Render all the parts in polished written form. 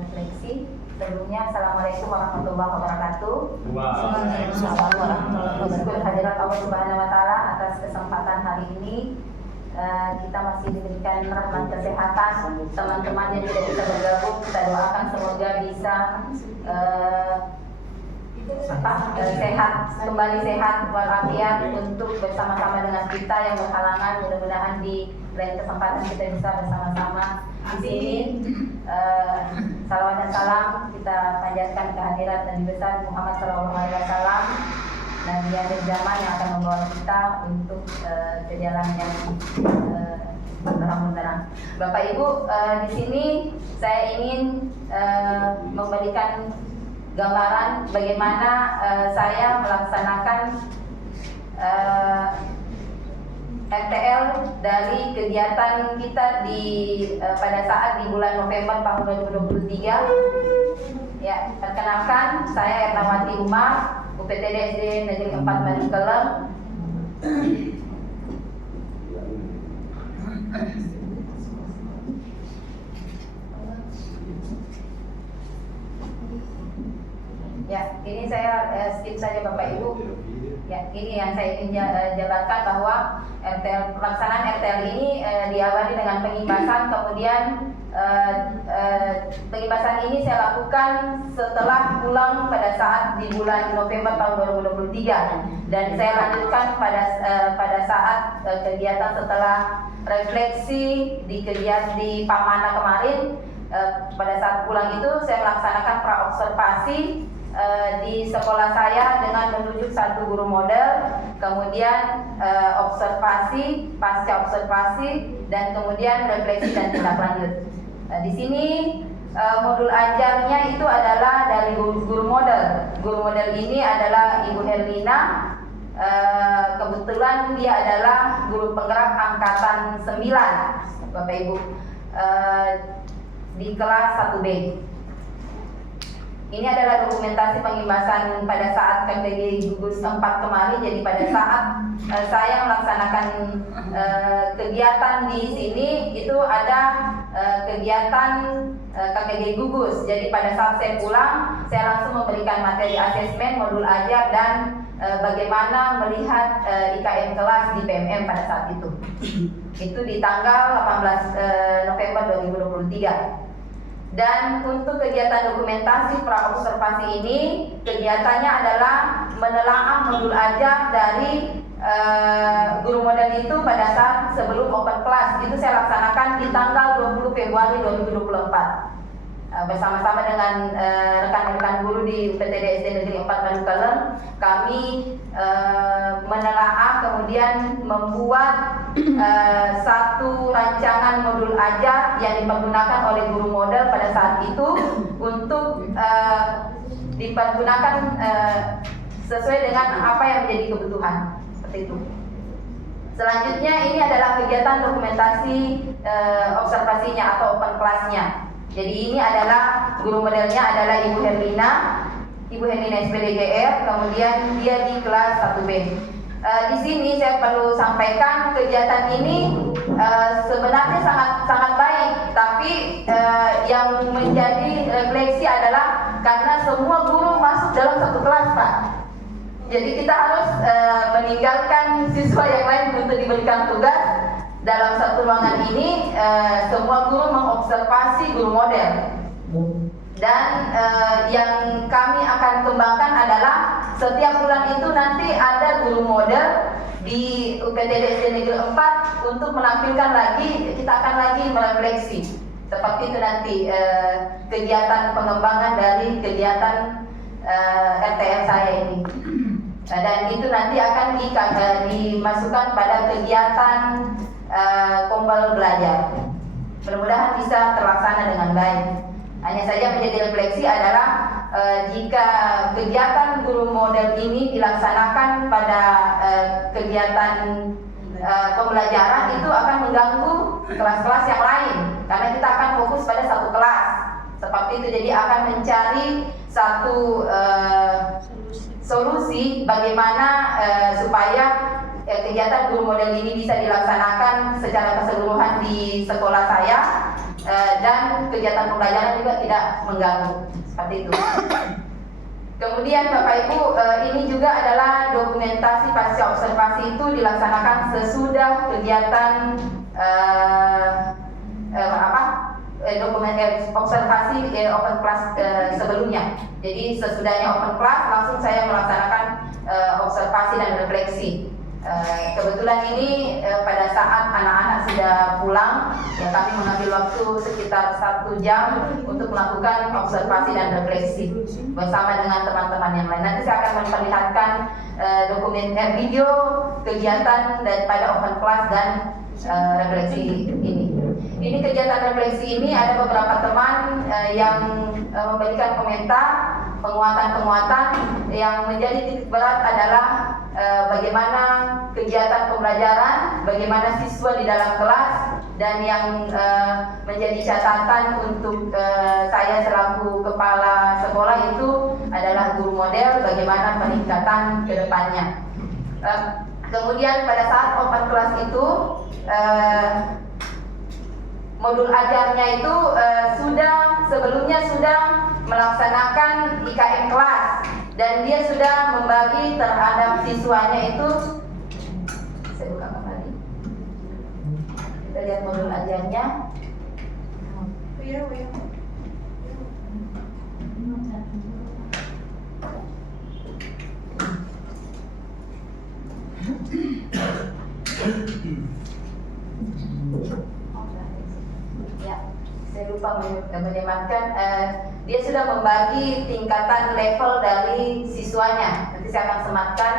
refleksi. Sebelumnya, Assalamualaikum warahmatullahi wabarakatuh. Waalaikumsalam warahmatullahi wabarakatuh. Syukur hadirat Allah Subhanahu wa Ta'ala atas kesempatan hari ini. Kita masih diberikan rahmat kesehatan. Teman-teman yang tidak bisa bergabung, kita doakan semoga bisa sehat, kembali sehat walafiat untuk bersama-sama dengan kita yang berhalangan. Mudah-mudahan di lain kesempatan kita bisa bersama-sama di sini. Salawat dan salam kita panjatkan kehadirat Nabi besar Muhammad SAW, Nabi akhir zaman yang akan membawa kita untuk ke jalan yang terang. Bapak Ibu, di sini saya ingin memberikan gambaran bagaimana saya melaksanakan RTL dari kegiatan kita pada saat di bulan November tahun 2023. Ya, perkenalkan saya Ernawati Umar, UPTD SD Negeri 4 Manukelem. Ya, ini saya skip saja Bapak Ibu. Ya, ini yang saya ingin jabarkan bahwa pelaksanaan RTL ini diawali dengan pengimbasan, kemudian pengimbasan ini saya lakukan setelah pulang pada saat di bulan November tahun 2023, dan saya lanjutkan pada saat kegiatan setelah refleksi di kegiatan di Pamana kemarin. Pada saat pulang itu saya melaksanakan praobservasi di sekolah saya dengan menunjuk satu guru model, kemudian observasi, pasca observasi, dan kemudian refleksi dan tindak lanjut. Di sini modul ajarnya itu adalah dari guru model. Guru model ini adalah Ibu Herlina. Kebetulan dia adalah guru penggerak angkatan 9, Bapak Ibu, di kelas 1B. Ini adalah dokumentasi pengimbasan pada saat KKG gugus 4 kemarin. Jadi pada saat saya melaksanakan kegiatan di sini itu ada kegiatan KKG gugus. Jadi pada saat saya pulang, saya langsung memberikan materi asesmen, modul ajar, dan bagaimana melihat IKM kelas di PMM pada saat itu. Itu di tanggal 18 November 2023. Dan untuk kegiatan dokumentasi praobservasi ini, kegiatannya adalah menelaah modul ajar dari guru model itu pada saat sebelum open class. Itu saya laksanakan di tanggal 20 Februari 2024 bersama-sama dengan rekan-rekan guru di UPTD SD Negeri 4 Manukelem. Kami menelaah, kemudian membuat satu rancangan modul ajar yang dipergunakan oleh guru model pada saat itu untuk dipergunakan sesuai dengan apa yang menjadi kebutuhan, seperti itu. Selanjutnya ini adalah kegiatan dokumentasi observasinya atau open class-nya. Jadi ini adalah guru modelnya adalah Ibu Herlina SPDGR, kemudian dia di kelas 1B. Di sini saya perlu sampaikan kegiatan ini sebenarnya sangat baik, tapi yang menjadi refleksi adalah karena semua guru masuk dalam satu kelas, Pak. Jadi kita harus meninggalkan siswa yang lain untuk diberikan tugas. Dalam satu ruangan ini semua guru mengobservasi guru model. Dan yang kami akan kembangkan adalah setiap bulan itu nanti ada guru model di UPTD SD Negeri 4 untuk menampilkan lagi, kita akan lagi merefleksi. Seperti itu nanti kegiatan pengembangan dari kegiatan RTL saya ini. Dan itu nanti akan dimasukkan pada kegiatan Kombal Belajar. Mudah-mudahan bisa terlaksana dengan baik. Hanya saja menjadi refleksi adalah jika kegiatan guru model ini dilaksanakan pada kegiatan pembelajaran, itu akan mengganggu kelas-kelas yang lain karena kita akan fokus pada satu kelas. Seperti itu, jadi akan mencari satu solusi bagaimana supaya kegiatan guru model ini bisa dilaksanakan secara keseluruhan di sekolah saya, dan kegiatan pembelajaran juga tidak mengganggu, seperti itu. Kemudian Bapak Ibu, ini juga adalah dokumentasi pasca observasi itu dilaksanakan sesudah kegiatan observasi open class sebelumnya. Jadi sesudahnya open class langsung saya melaksanakan observasi dan refleksi. Kebetulan ini pada saat anak-anak sudah pulang, ya kami mengambil waktu sekitar 1 jam untuk melakukan observasi dan refleksi bersama dengan teman-teman yang lain. Nanti saya akan memperlihatkan video kegiatan daripada open class dan refleksi ini. Ini kegiatan refleksi ini ada beberapa teman yang memberikan komentar penguatan-penguatan yang menjadi titik berat adalah bagaimana kegiatan pembelajaran, bagaimana siswa di dalam kelas, dan yang menjadi catatan untuk saya selaku kepala sekolah itu adalah guru model, bagaimana peningkatan ke depannya. Kemudian pada saat open class itu modul ajarnya itu sebelumnya sudah melaksanakan IKM kelas dan dia sudah membagi terhadap siswanya itu. Saya buka kembali. Kita lihat modul ajarnya. Ya, saya lupa menyematkan. Dia sudah membagi tingkatan level dari siswanya. Nanti saya akan sematkan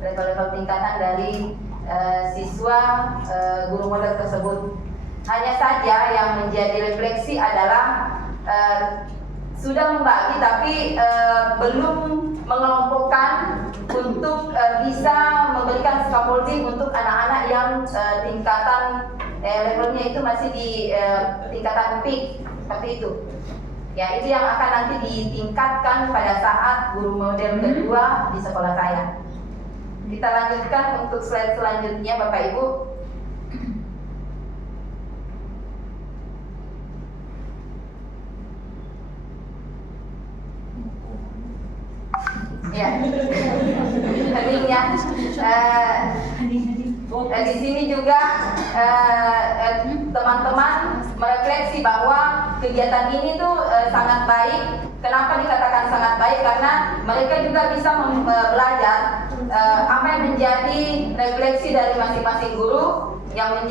level-level tingkatan dari siswa guru model tersebut. Hanya saja yang menjadi refleksi adalah sudah membagi tapi belum mengelompokkan untuk bisa memberikan scaffolding untuk anak-anak yang tingkatan levelnya itu masih di tingkatan peak, seperti itu. Ya, itu yang akan nanti ditingkatkan pada saat guru model kedua di sekolah saya. Kita lanjutkan untuk slide selanjutnya, Bapak Ibu. Ya, headingnya. Di sini juga teman-teman merefleksi bahwa kegiatan ini tuh sangat baik. Kenapa dikatakan sangat baik? Karena mereka juga bisa belajar apa yang menjadi refleksi dari masing-masing guru yang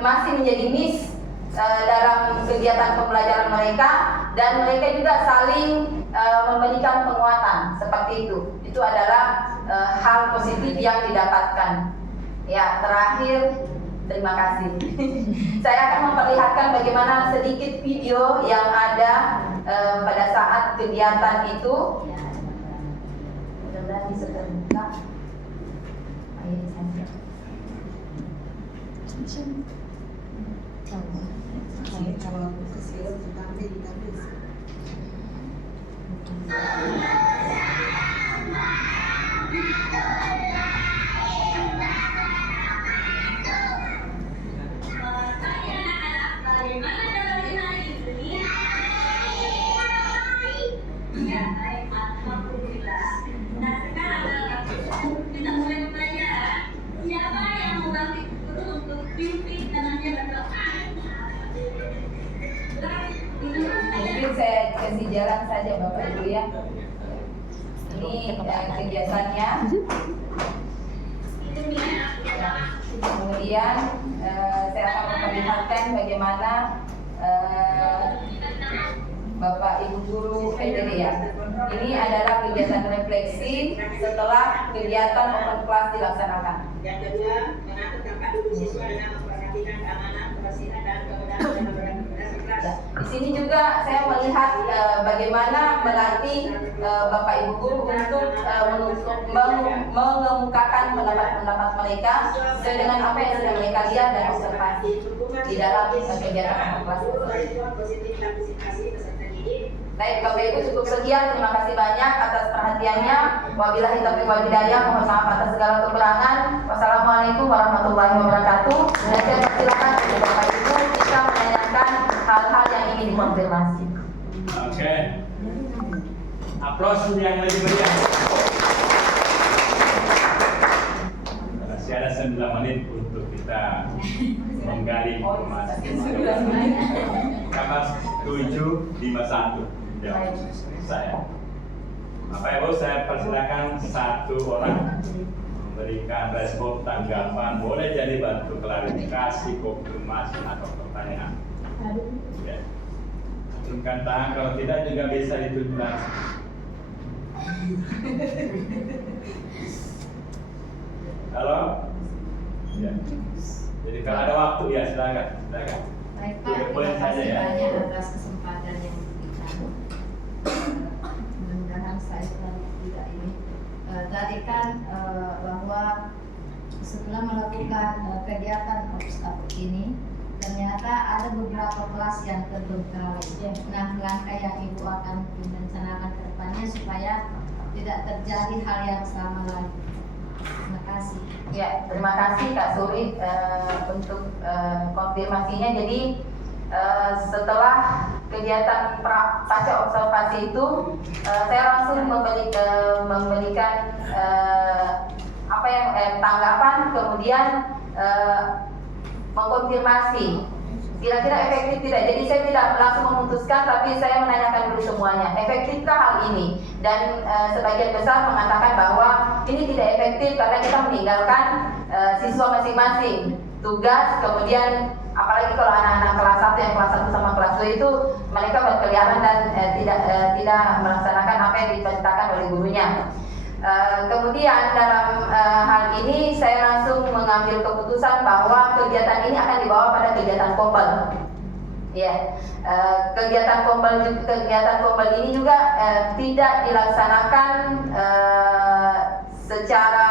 masih menjadi miss dalam kegiatan pembelajaran mereka, dan mereka juga saling memberikan penguatan seperti itu. Itu adalah hal positif yang didapatkan. Ya, terakhir, terima kasih. Saya akan memperlihatkan bagaimana sedikit video yang ada pada saat kegiatan itu. Mudah-mudahan bisa terbuka. Mungkin saya kasih jalan saja Bapak Ibu ya. Ini kegiatannya. Kemudian saya akan memperlihatkan bagaimana Bapak Ibu guru PTD ya. Ini adalah kegiatan refleksi setelah kegiatan open class dilaksanakan. Yang kedua, mengatur tempat duduk siswa dengan memperhatikan keamanan, kebersihan dan kemudahan dalam beradaptasi kelas. Di sini juga saya melihat bagaimana melatih Bapak Ibu guru untuk mengemukakan pendapat-pendapat mereka sesuai dengan apa yang sudah mereka lihat dan observasi di dalam kegiatan open class. Baik, Bapak Ibu cukup sekian. Terima kasih banyak atas perhatiannya. Wabillahi taufiq wal hidayah. Mohon maaf atas segala kekurangan. Wassalamualaikum warahmatullahi wabarakatuh. Dan saya persilakan kepada Bapak Ibu jika menanyakan hal konfirmasi. Oke. Aplaus yang lebih meriah. Masih ada 9 menit untuk kita menggali informasi. Kamar 751 jawab saya. Bapak Ibu, saya persilakan satu orang memberikan respon, tanggapan, boleh jadi bantu klarifikasi, konfirmasi atau pertanyaan. Ya. Tunjukkan tangan, kalau tidak juga bisa ditunjukkan. Halo? Ya. Jadi kalau ada waktu ya silakan. Baik Pak, Tiga poin terima saja kasih ya. banyak atas kesempatan yang diberikan. Mudah-mudahan saya tidak ini. Tadi kan bahwa setelah melakukan kegiatan obstacle ini, ternyata ada beberapa kelas yang terbengkalai. Nah, langkah yang Ibu akan rencanakan ke depannya supaya tidak terjadi hal yang sama lagi. Terima kasih. Ya, terima kasih Kak Suri untuk konfirmasinya. Jadi setelah kegiatan pasca observasi itu, saya langsung memberikan apa yang tanggapan, kemudian mengkonfirmasi kira-kira efektif tidak. Jadi saya tidak langsung memutuskan, tapi saya menanyakan dulu semuanya, efektifkah hal ini? Dan sebagian besar mengatakan bahwa ini tidak efektif karena kita meninggalkan siswa masing-masing tugas, kemudian apalagi kalau anak-anak kelas 1 yang kelas 1 sama kelas 2 itu mereka berkeliaran dan tidak melaksanakan apa yang diperintahkan oleh gurunya. Kemudian dalam hal ini saya langsung mengambil keputusan bahwa kegiatan ini akan dibawa pada kegiatan kombel. Ya, kegiatan kombel ini juga tidak dilaksanakan secara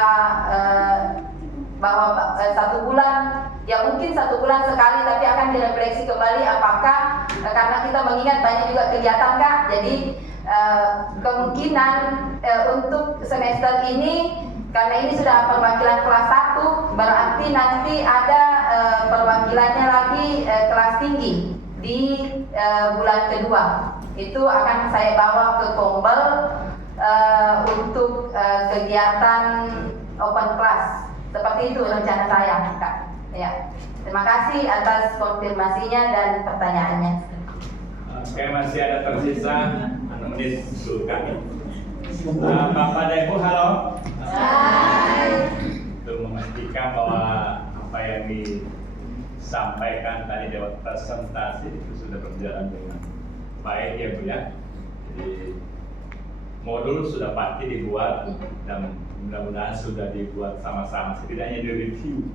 bahwa 1 bulan, ya mungkin 1 bulan sekali, tapi akan direfleksi kembali apakah karena kita mengingat banyak juga kegiatan Kak, jadi kemungkinan untuk semester ini karena ini sudah perwakilan kelas 1, berarti nanti ada perwakilannya lagi kelas tinggi di bulan kedua. Itu akan saya bawa ke Kombel untuk kegiatan open class. Seperti itu rencana saya, Kak. Ya. Terima kasih atas konfirmasinya dan pertanyaannya. Oke, masih ada tersisa 6 menit untuk kami. Bapak dan Ibu, halo. Hai. Untuk memastikan bahwa apa yang disampaikan tadi lewat presentasi itu sudah berjalan dengan baik ya Bu ya. Jadi modul sudah pasti dibuat dan mudah-mudahan sudah dibuat sama-sama, setidaknya di review.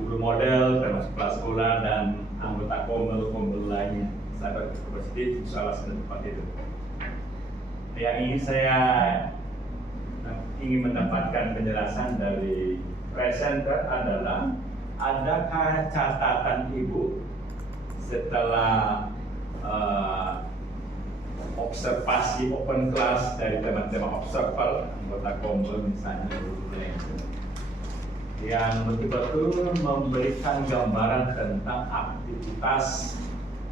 Guru model, termasuk kelas sekolah dan anggota kombel lainnya. Sahabat positif, salah satu tempat itu. Yang ini saya ingin mendapatkan penjelasan dari presenter adalah, adakah catatan Ibu setelah observasi open class dari teman-teman observer, anggota kombel misalnya, yang betul-betul memberikan gambaran tentang aktivitas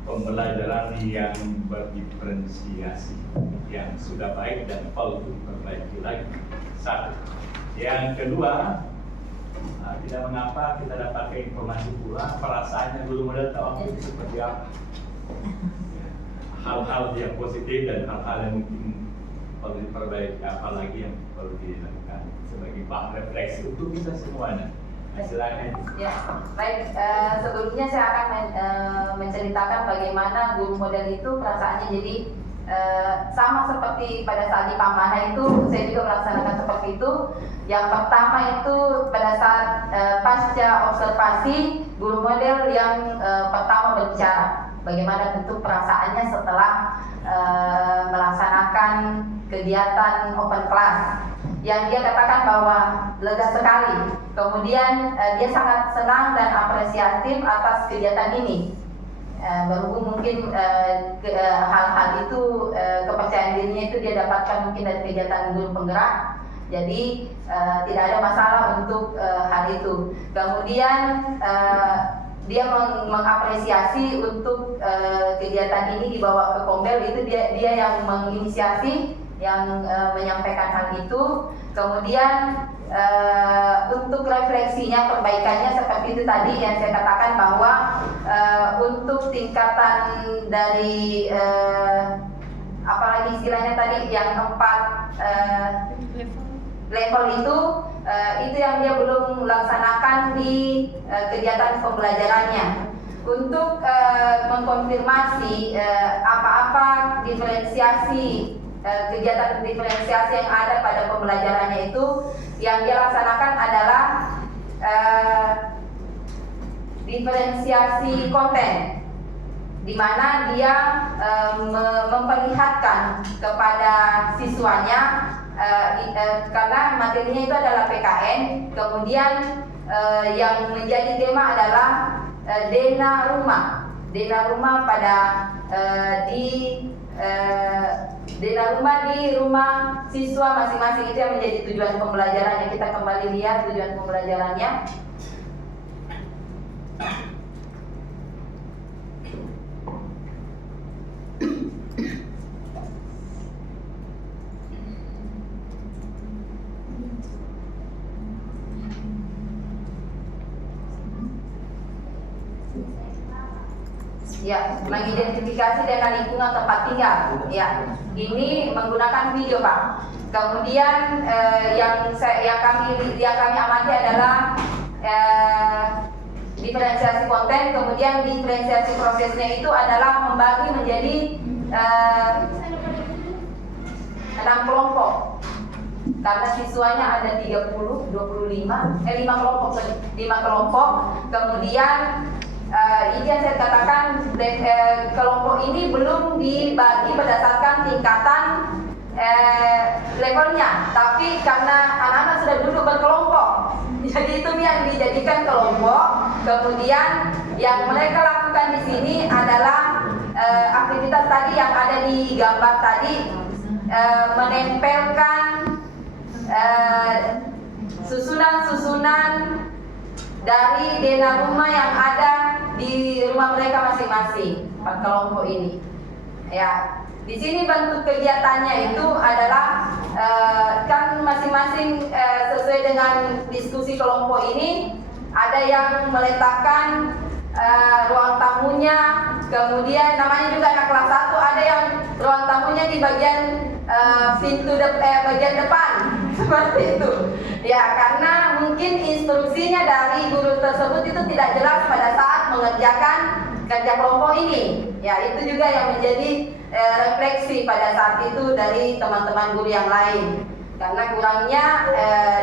pembelajaran yang berdiferensiasi, yang sudah baik dan perlu diperbaiki lagi. Satu. Yang kedua, tidak mengapa kita dapatkan informasi pula perasaannya guru model tahun ini seperti apa. Hal-hal yang positif dan hal-hal yang mungkin perlu diperbaiki, apalagi yang perlu dilakukan sebagai bahan refleksi untuk kita semuanya. Silakan. Ya, baik. Sebelumnya saya akan menceritakan bagaimana guru model itu perasaannya. Jadi sama seperti pada saat di Pamana itu, saya juga melaksanakan seperti itu. Yang pertama itu pada saat pasca observasi, guru model yang pertama berbicara bagaimana bentuk perasaannya setelah melaksanakan kegiatan open class. Yang dia katakan bahwa lega sekali, kemudian dia sangat senang dan apresiatif atas kegiatan ini. Berhubung mungkin hal-hal itu, kepercayaan dirinya itu dia dapatkan mungkin dari kegiatan guru penggerak, jadi tidak ada masalah untuk hal itu. Kemudian dia mengapresiasi untuk untuk kegiatan ini dibawa ke Kombel, itu dia yang menginisiasi, yang menyampaikan hal itu. Kemudian untuk refleksinya, perbaikannya seperti itu tadi yang saya katakan bahwa untuk tingkatan dari apalagi istilahnya tadi yang 4 level itu yang dia belum laksanakan di kegiatan pembelajarannya. Untuk mengkonfirmasi apa-apa diferensiasi kegiatan diferensiasi yang ada pada pembelajarannya itu, yang dia laksanakan adalah diferensiasi konten, di mana dia memperlihatkan kepada siswanya karena materinya itu adalah PKN, kemudian yang menjadi tema adalah Dena Rumah pada Dena Rumah di rumah siswa masing-masing. Itu yang menjadi tujuan pembelajarannya. Kita kembali lihat tujuan pembelajarannya. Ya, mengidentifikasi dengan lingkungan tempat tinggal. Ya, ini menggunakan video, Pak. Kemudian yang kami amati adalah diferensiasi konten. Kemudian diferensiasi prosesnya itu adalah membagi menjadi 6 kelompok. Karena siswanya ada 30, 25, 5 kelompok. Kemudian ini yang saya katakan, kelompok ini belum dibagi berdasarkan tingkatan levelnya, tapi karena anak-anak sudah duduk berkelompok, jadi itu yang dijadikan kelompok. Kemudian yang mereka lakukan di sini adalah aktivitas tadi yang ada di gambar tadi, menempelkan susunan-susunan dari Dena Rumah yang ada di rumah mereka masing-masing, kelompok ini. Ya, di sini bentuk kegiatannya itu adalah kan masing-masing sesuai dengan diskusi kelompok ini, ada yang meletakkan ruang tamunya, kemudian namanya juga anak kelas 1, ada yang ruang tamunya di bagian bagian depan seperti itu. Ya, karena mungkin instruksinya dari guru tersebut itu tidak jelas pada saat mengerjakan kerja kelompok ini. Ya, itu juga yang menjadi refleksi pada saat itu dari teman-teman guru yang lain. Karena kurangnya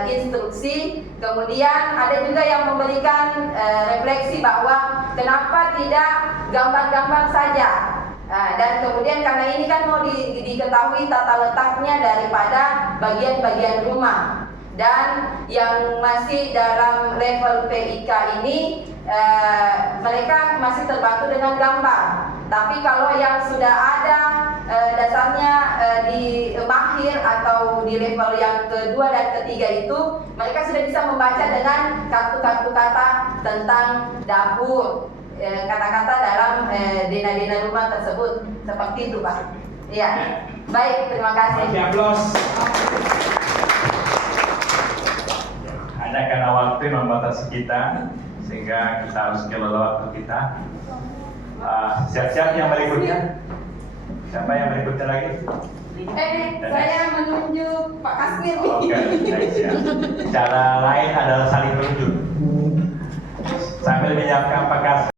instruksi. Kemudian ada juga yang memberikan refleksi bahwa kenapa tidak gambar-gambar saja. Dan kemudian karena ini kan mau diketahui tata letaknya daripada bagian-bagian rumah. Dan yang masih dalam level PIK ini mereka masih terbantu dengan gambar. Tapi kalau yang sudah ada dasarnya di mahir atau di level yang kedua dan ketiga itu, mereka sudah bisa membaca dengan kartu-kartu kata tentang dapur, kata-kata dalam Dena Rumah tersebut. Seperti itu, Pak. Ya, baik, terima kasih. Hanya karena waktu membatasi kita, sehingga kita harus kelola waktu kita. Siap-siap yang berikutnya. Siapa yang berikutnya lagi? Saya menunjuk Pak Kasmir. Oke, siap. Cara lain adalah saling menunjuk. Sambil menyiapkan Pak Kasmir.